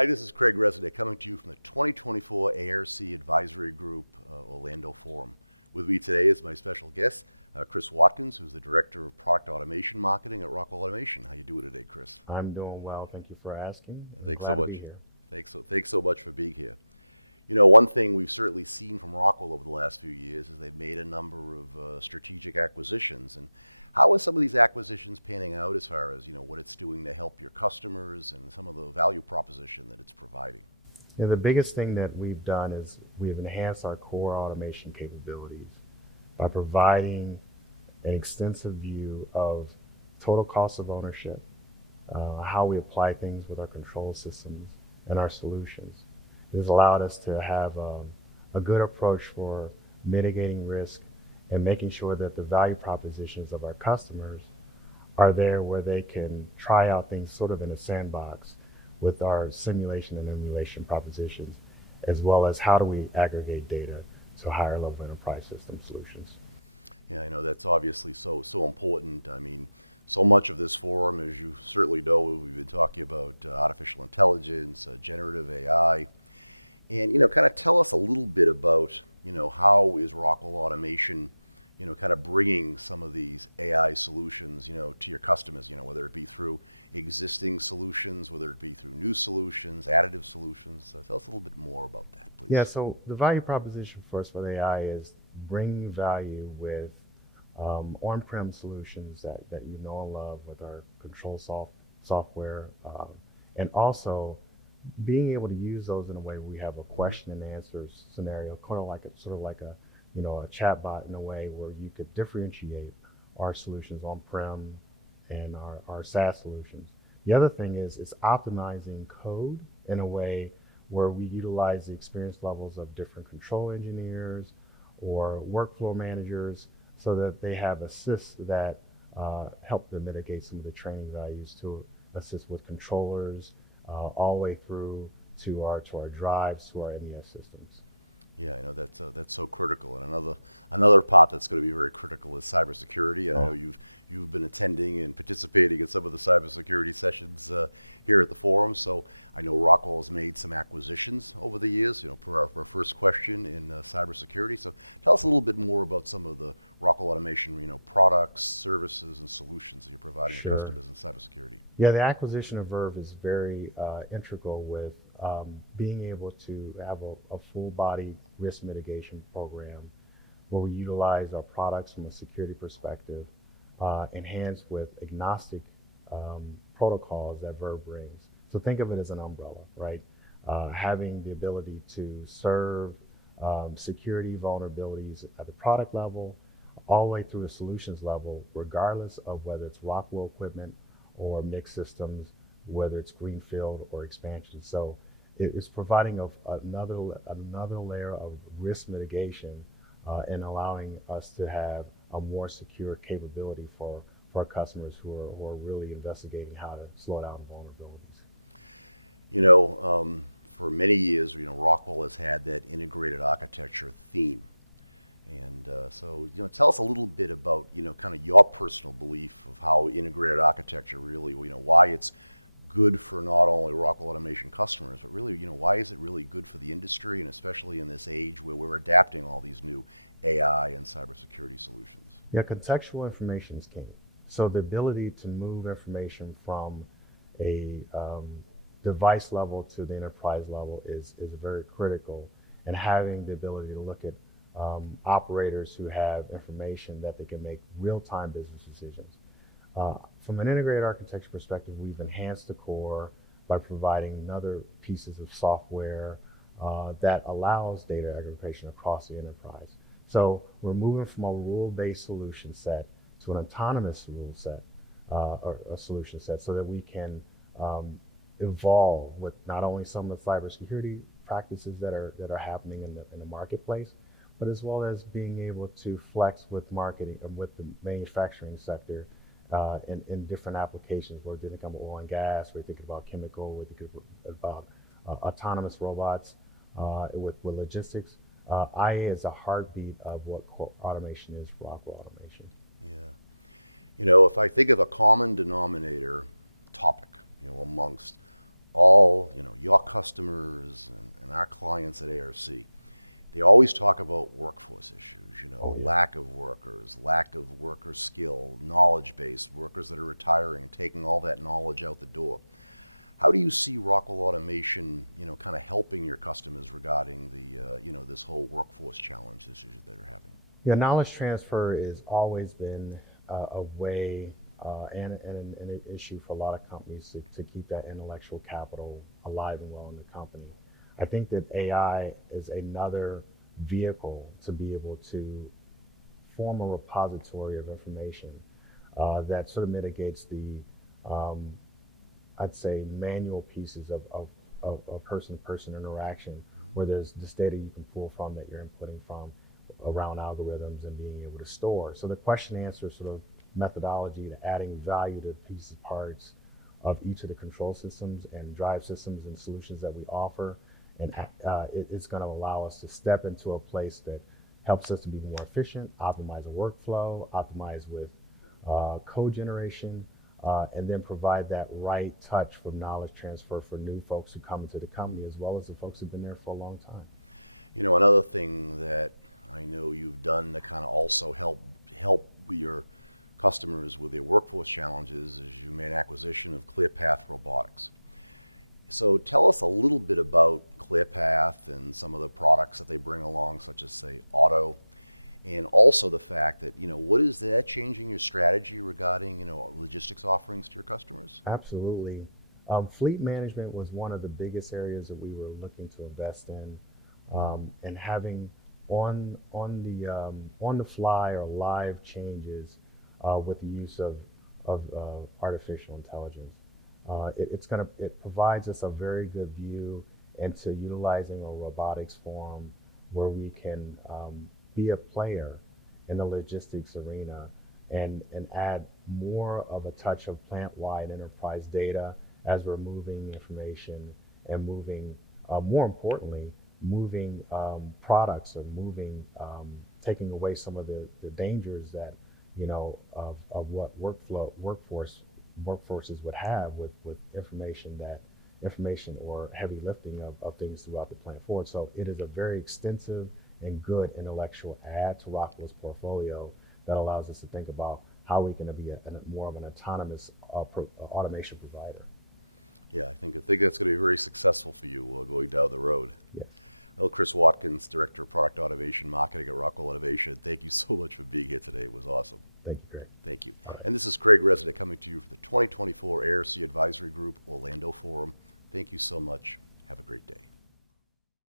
Hi, this is Craig Resnick coming to you from the 2024 ARC Advisory Group Orlando Forum. With me today is my special guest, Chris Watkins, who's the Director of Product Automation Marketing at Rockwell Automation. How you doing today, Chris? I'm doing well. Thank you for asking. Thanks Glad so much. to be here. Thanks so much for being here. You know, one thing we've certainly seen from Rockwell over the last few years is they've made a number of strategic acquisitions. And how are some of these acquisitions panning out as far as, what it's doing to help your customers and some of the value proposition that it's providing? The biggest thing that we've done is we've enhanced our core automation capabilities by providing an extensive view of total cost of ownership, how we apply things with our control systems and our solutions. It has allowed us to have a good approach for mitigating risk and making sure that the value propositions of our customers are there where they can try out things sort of in a sandbox with our simulation and emulation propositions, as well as how do we aggregate data to higher level enterprise system solutions. Yeah, I know that's obviously so important. I mean, so much of this forum, as you certainly know, we've been talking about artificial intelligence, generative AI. And, kind of tell us a little bit about, how is Rockwell Automation, kind of bringing some of these AI solutions, to your customers, whether it be through existing solutions, whether it be through new solutions, additive solutions. Tell us a little bit more about that, please. Yeah, so the value proposition for us with AI is bringing value with on-prem solutions that you know and love with our control software, and also being able to use those in a way where we have a question and answer scenario, sort of like a a chatbot in a way where you could differentiate our solutions on-prem and our SaaS solutions. The other thing is it's optimizing code in a way where we utilize the experience levels of different control engineers or workflow managers so that they have assists that help them mitigate some of the training values to assist with controllers all the way through to our drives, to our MES systems. Yeah, I know that's so critical, and another part that's going to be very critical is cybersecurity. And I know you've been attending and participating in some of the cybersecurity sessions here at the forum. So I know Rockwell has made some acquisitions over the years. Per our first question in cybersecurity. So tell us a little bit more about some of the Rockwell Automation, products, services, and solutions that you're providing your customers in cybersecurity. Yeah, the acquisition of Verve is very integral with being able to have a full body risk mitigation program where we utilize our products from a security perspective, enhanced with agnostic protocols that Verve brings. So think of it as an umbrella, right? Having the ability to serve security vulnerabilities at the product level, all the way through a solutions level, regardless of whether it's Rockwell equipment or mixed systems, whether it's greenfield or expansion. So it's providing another layer of risk mitigation and allowing us to have a more secure capability for our customers who are really investigating how to slow down vulnerabilities. For many years, Rockwell has had that integrated architecture theme. And so, tell us a little bit about, kind of your personal belief of how integrated architecture really, why it's good for not only Rockwell Automation customers, but really, why is it really good for the industry, and especially in this age where we're adapting all these new AI and cybersecurity solutions? Yeah, contextual information is king. So the ability to move information from a device level to the enterprise level is very critical, and having the ability to look at operators who have information that they can make real-time business decisions. From an integrated architecture perspective, we've enhanced the core by providing other pieces of software that allows data aggregation across the enterprise. So we're moving from a rule-based solution set to an autonomous rule set or a solution set so that we can evolve with not only some of the cybersecurity practices that are happening in the marketplace, but as well as being able to flex with marketing and with the manufacturing sector in different applications. We're thinking about oil and gas, we're thinking about chemical, we're thinking about autonomous robots, with logistics. IA is a heartbeat of what automation is for Rockwell Automation. Yeah. If I think of a common denominator topic, amongst all, your customers and our clients at ARC, they always talk about workforce issues, Oh, yeah. lack of workers, lack of worker skill, knowledge base, workers that are retiring and taking all that knowledge out the door. How do you see Rockwell Automation, kind of helping your customers regarding this whole workforce challenge issues that they're having? Yeah, knowledge transfer has always been a way and an issue for a lot of companies to keep that intellectual capital alive and well in the company. I think that AI is another vehicle to be able to form a repository of information that sort of mitigates the, um, I'd say, manual pieces of person-to-person interaction, where there's this data you can pull from that you're inputting from around algorithms and being able to store. So the question answer sort of methodology to adding value to pieces, parts of each of the control systems and drive systems and solutions that we offer. And it's going to allow us to step into a place that helps us to be more efficient, optimize a workflow, optimize with code generation, and then provide that right touch for knowledge transfer for new folks who come into the company, as well as the folks who've been there for a long time. Another thing that I know you've done to kind of also help your customers with their workforce challenges is you made an acquisition of ClearPath Robotics. So tell us a little bit about ClearPath and some of the products that they bring along, such as, say, auto, and also the fact that, what is that changing your strategy regarding, logistics offerings to your customers? Absolutely. Fleet management was one of the biggest areas that we were looking to invest in, and having on the fly or live changes with the use of artificial intelligence. It provides us a very good view into utilizing a robotics forum where we can be a player in the logistics arena and add more of a touch of plant-wide enterprise data as we're moving information and moving, more importantly, moving products or taking away some of the dangers that, of what workforces would have with information or heavy lifting of things throughout the plant forward. So it is a very extensive and good intellectual add to Rockwell's portfolio that allows us to think about how we can be more of an autonomous automation provider. Yeah, I think that's going to be very successful for you going down the road. Yes. Well, Chris Watkins, Director of Product Automation Marketing at Rockwell Automation, thank you so much for being here today. It was awesome. Thank you, Greg. Thank you. All right. And this is Craig Resident coming to you from the 2024 ARC Advisory Group Orlando Forum. Thank you so much. Have a great day.